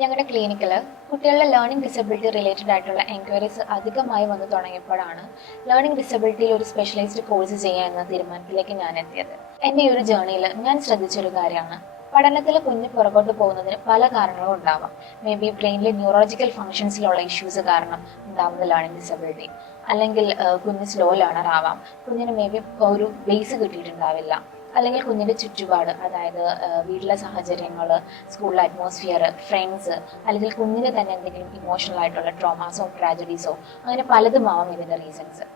ഞങ്ങളുടെ ക്ലിനിക്കിൽ കുട്ടികളുടെ ലേണിംഗ് ഡിസബിലിറ്റി റിലേറ്റഡ് ആയിട്ടുള്ള എൻക്വയറീസ് അധികമായി വന്നു തുടങ്ങിയപ്പോഴാണ് ലേണിംഗ് ഡിസബിലിറ്റിയിൽ ഒരു സ്പെഷ്യലൈസ്ഡ് കോഴ്സ് ചെയ്യാൻ എന്ന തീരുമാനത്തിലേക്ക് ഞാൻ എത്തിയത്. എൻ്റെ ഈ ഒരു ജേർണിയിൽ ഞാൻ ശ്രദ്ധിച്ചൊരു കാര്യമാണ്, പഠനത്തിൽ കുഞ്ഞ് പുറകോട്ട് പോകുന്നതിന് പല കാരണങ്ങളും ഉണ്ടാവാം. മേ ബി ബ്രെയിനിലെ ന്യൂറോളജിക്കൽ ഫംഗ്ഷൻസിലുള്ള ഇഷ്യൂസ് കാരണം ഉണ്ടാകുന്ന ലേണിംഗ് ഡിസബിലിറ്റി, അല്ലെങ്കിൽ കുഞ്ഞ് സ്ലോ ലേണർ ആവാം, കുഞ്ഞിന് മേ ബി ഒരു ബേസ് കിട്ടിയിട്ടുണ്ടാവില്ല, അല്ലെങ്കിൽ കുഞ്ഞിൻ്റെ ചുറ്റുപാട്, അതായത് വീട്ടിലെ സാഹചര്യങ്ങൾ, സ്കൂളിലെ അറ്റ്മോസ്ഫിയർ, ഫ്രണ്ട്സ്, അല്ലെങ്കിൽ കുഞ്ഞിന് തന്നെ എന്തെങ്കിലും ഇമോഷണൽ ആയിട്ടുള്ള ട്രോമാസോ ട്രാജഡീസോ, അങ്ങനെ പലതുമാവാം ഇതിൻ്റെ റീസൺസ്.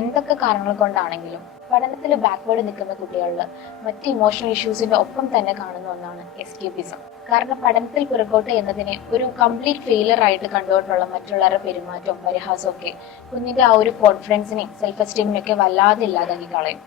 എന്തൊക്കെ കാരണങ്ങൾ കൊണ്ടാണെങ്കിലും പഠനത്തിൽ ബാക്ക്വേർഡ് നിൽക്കുന്ന കുട്ടികളിൽ മറ്റ് ഇമോഷണൽ ഇഷ്യൂസിൻ്റെ ഒപ്പം തന്നെ കാണുന്ന ഒന്നാണ് എസ്കേപ്പിസം. കാരണം പഠനത്തിൽ പുറകോട്ട് എന്നതിനെ ഒരു കംപ്ലീറ്റ് ഫെയിലർ ആയിട്ട് കണ്ടുകൊണ്ടുള്ള മറ്റുള്ളവരുടെ പെരുമാറ്റവും പരിഹാസവും ഒക്കെ കുഞ്ഞിൻ്റെ ആ ഒരു കോൺഫിഡൻസിനെയും സെൽഫ് എസ്റ്റീമിനെയൊക്കെ വല്ലാതെ ഇല്ലാതാക്കി കളയും.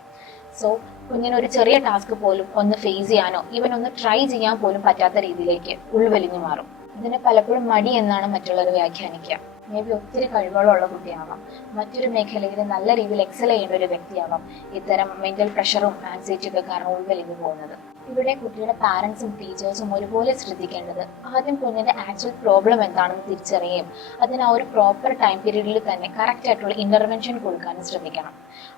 സോ കുഞ്ഞിന് ഒരു ചെറിയ ടാസ്ക് പോലും ഒന്ന് ഫേസ് ചെയ്യാനോ ഈവൻ ഒന്ന് ട്രൈ ചെയ്യാൻ പോലും പറ്റാത്ത രീതിയിലേക്ക് ഉൾവലിഞ്ഞു മാറും. ഇതിനെ പലപ്പോഴും മടി എന്നാണ് മറ്റുള്ളവർ വ്യാഖ്യാനിക്കുക. മേ ബി ഒത്തിരി കഴിവുകളുള്ള കുട്ടിയാവാം, മറ്റൊരു മേഖലയിൽ നല്ല രീതിയിൽ എക്സൽ ചെയ്യേണ്ട ഒരു വ്യക്തിയാവാം ഇത്തരം മെന്റൽ പ്രഷറും ആൻസൈറ്റിയൊക്കെ കാരണം ഉൾവലിഞ്ഞു പോകുന്നത്. ഇവിടെ കുട്ടിയുടെ പാരൻസും ടീച്ചേഴ്സും ഒരുപോലെ ശ്രദ്ധിക്കേണ്ടത് ആദ്യം കുഞ്ഞിന്റെ ആക്ച്വൽ പ്രോബ്ലം എന്താണെന്ന് തിരിച്ചറിയുകയും അതിന് ആ ഒരു പ്രോപ്പർ ടൈം പീരീഡിൽ തന്നെ കറക്റ്റ് ആയിട്ടുള്ള ഇന്റർവെൻഷൻ കൊടുക്കാനും ശ്രമിക്കണം.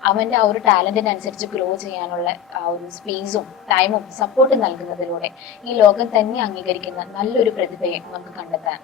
അവന്റെ ആ ഒരു ടാലന്റിനനുസരിച്ച് ഗ്രോ ചെയ്യാനുള്ള ആ ഒരു സ്പേസും ടൈമും സപ്പോർട്ടും നൽകുന്നതിലൂടെ ഈ ലോകം തന്നെ അംഗീകരിക്കുന്ന നല്ലൊരു പ്രതിഭയെ നമുക്ക് കണ്ടെത്താൻ